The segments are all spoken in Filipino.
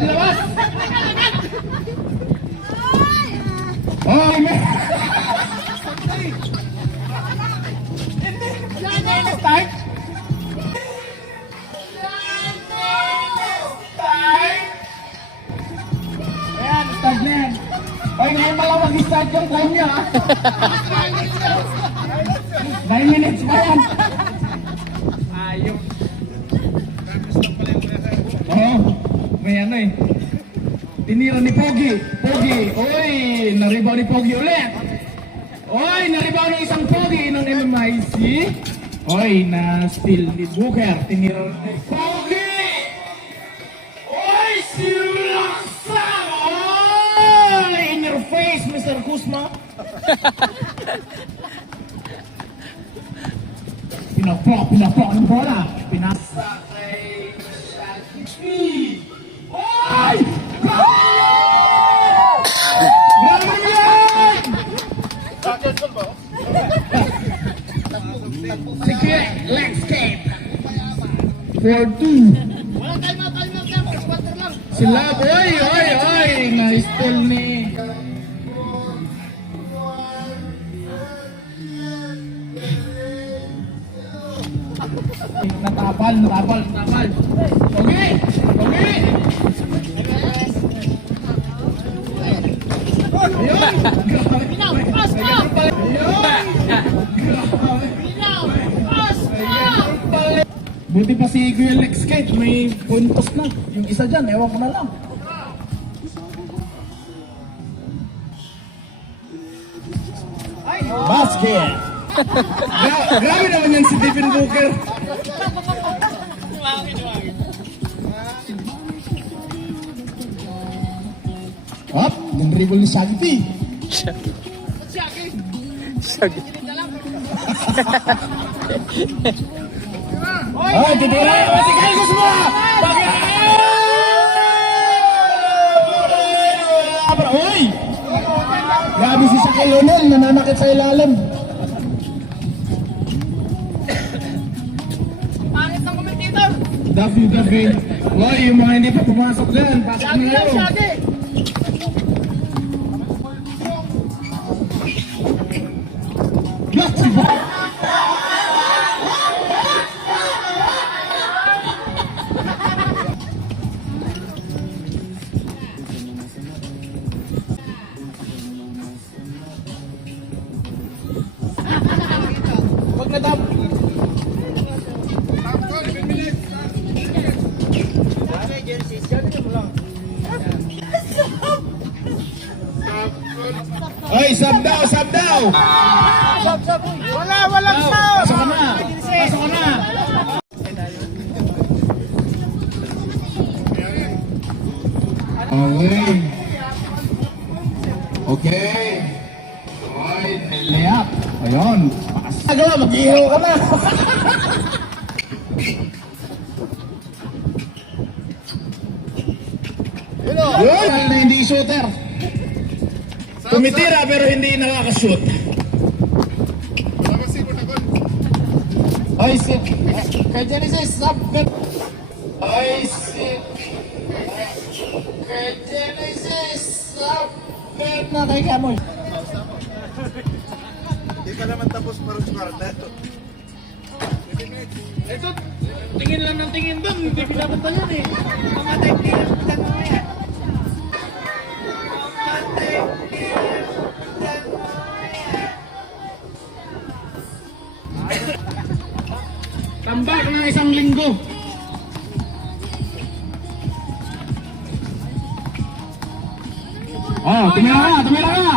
labas! Oh, start! Ayan, start na yan. Oy, ngayon malawag i-start yung time niya, ha? 9 minutes pa yan. Ayun. Oo, may ano eh. Tinira ni Pogi. Pogi, oy, naribaw ni Pogi ulit. Oy, naribaw ng isang Pogi ng MMIC. Oy, na-steal ni Booker. Tinira ni Pogi. Oy, silasang. Oy, in your face, Mr. Kuzma. Pinapok ng bola. Pinasa kay Shaggy. Oy! Grabe yan! Sige, let's game. 4-2. Sila, oy! Na-steal ni... Natapal. Okay! Ayun! Buti pa si Kuya Lex Kate, may puntos na. Yung isa dyan, ewan ko na lang. Basket! Grabe naman yan si Devin Booker. Hop, yung dribble ni Shaggy. Shaggy. Oh, titira! Si Kyle Kuzma! Uy! Grabe si Shaquille O'Neal, nananakit sa ilalim. Pangit ng commentator! Daffy. Uy, yung mga hindi pa pumasok dyan, pasok na ngayon. Shaggy! Wag na tap. Oy, sub daw. Walang sound! Pasok ka na. Okay. Oy, layup. Ayun. Pasagawa, mag-ihaw ka na. Yun, na hindi shooter. Tumitira pero hindi nakakashoot. Ay, si kay Genesis, Ay, si kay Genesis, na kay Kamoy. Hindi pa naman tapos parang kwarteto. Ito, tingin lang ng tingin doon, hindi pinapunta yan eh. Mga technique ng mga yan. Tambak na isang linggo. Oh, tumira ka.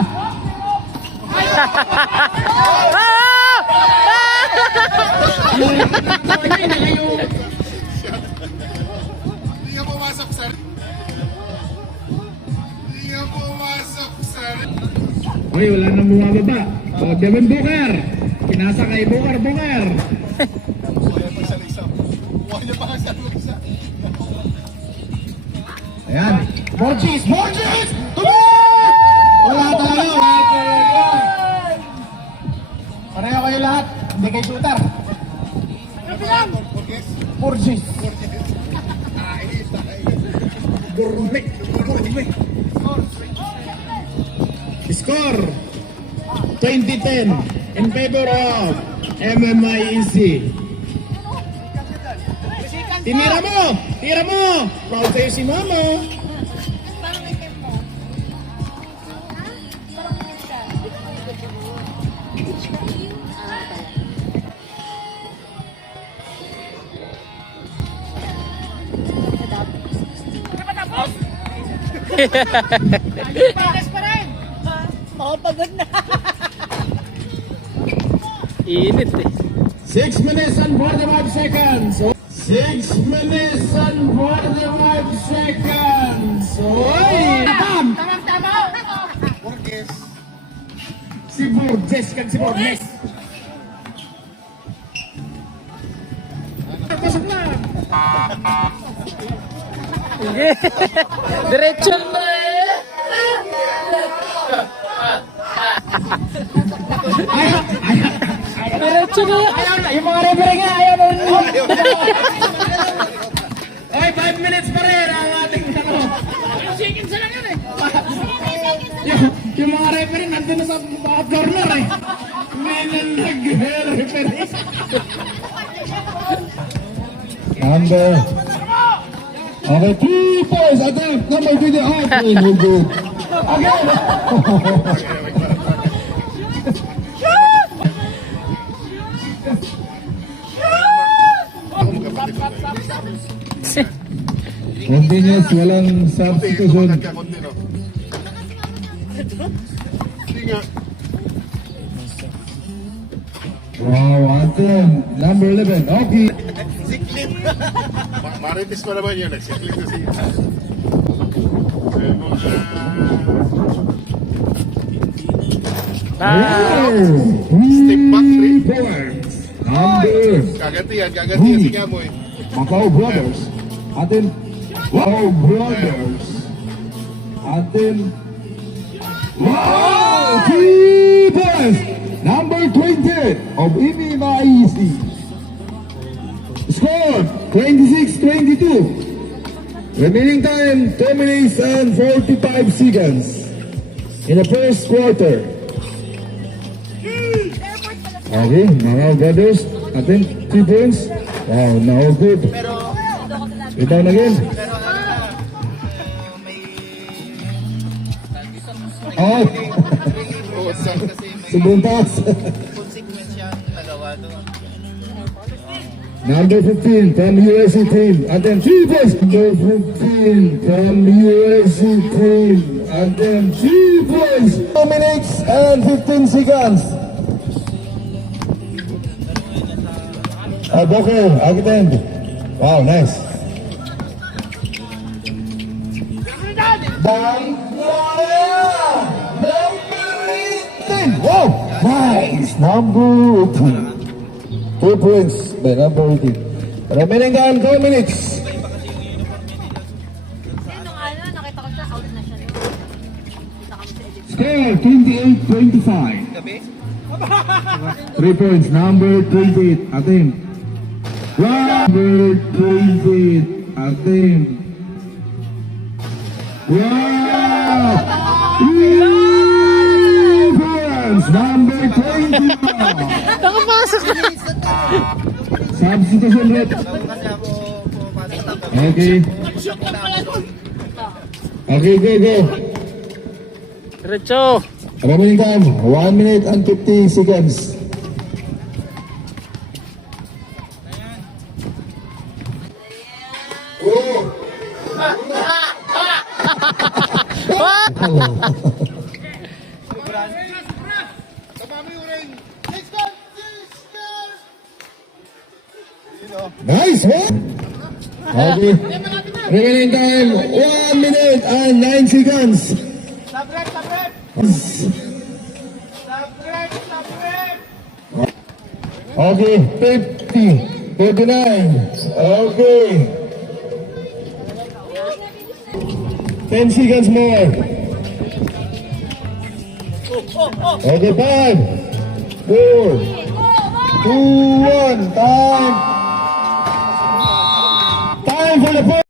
Hindi ka pumasok, sir. Uy, wala nang bumababa. Oh, Devin Booker. Pinasa kay Booker. Ayan. Borges! Wala talaga. Pareho kayo lahat. Hindi kayo shooter. Borges. Gourmet. Score 2010 in favor of MMIEC. Tinira mo! Tira mo! Proud sa'yo si Mama. Pares pa rin. Makapagod na. Init eh. 6 minutes and 45 seconds. 6 minutes and 45 seconds. Oy! Tam! Tamang-tama. Borges. Si Borges kag si Borges. Pasok na! Diretso. Diretso na. Ayaw na! Yung mga referee nga! Ayaw na! Oy, 5 minutes pa rin ang ating ano. Seconds na lang yun eh. Yung mga referee nandun na sa bawat corner eh. May nag-referee. Number. Okay, 3 points. Attempt number 20. Okay, no good. Again. Continuous, walang substitution. Nagkakunti, no? Hindi nga. Wow, attempt number 11. Okay. Siklit. Marites pa naman yun. Nagsiklit na siya. Step back, 3 points. Number Kagantihan si Gamoy. Macau Brothers. Atin. Wow, Brothers. Atin. Wow! 3 points. Number 20 of MMIEC. Score 26-22. Remaining time 2 minutes and 45 seconds in the first quarter. Okay, Macau Brothers. Atin 3 points. Wow, now good. Rebound again. Oh, Oo, sa subuntas. Consequence siya nagawa doon. Number 15 from USC team. And then 3 points. Number 15 from USC team. And then 3 points. 2 minutes and 15 seconds. Oh, Booker, Agitend. Wow, nice. Wow, nice. Number 18. 2 points by number 18. Remaining time 2 minutes. Nung ano, nakita ko siya, out na siya. Kita kami sa edit. Score 28-25. 3 points, number 28, Atin. Number 28, Atin. Wow! 3 points, number 21. Nakapasok na. Substitution rate. Kasi ako pumapasok ng gabi. Okay. Shoot lang pala doon. Okay, go, go. Diretso. Remaining time, 1 minute and 50 seconds. Nice one. Okay. Remaining time, 1 minute and 9 seconds. Sabrek, sabrek. Sabrek, sabrek. Okay, 50, 49. Okay. 10 seconds more. Okay, 5, 4, 2, 1. Time. Time for the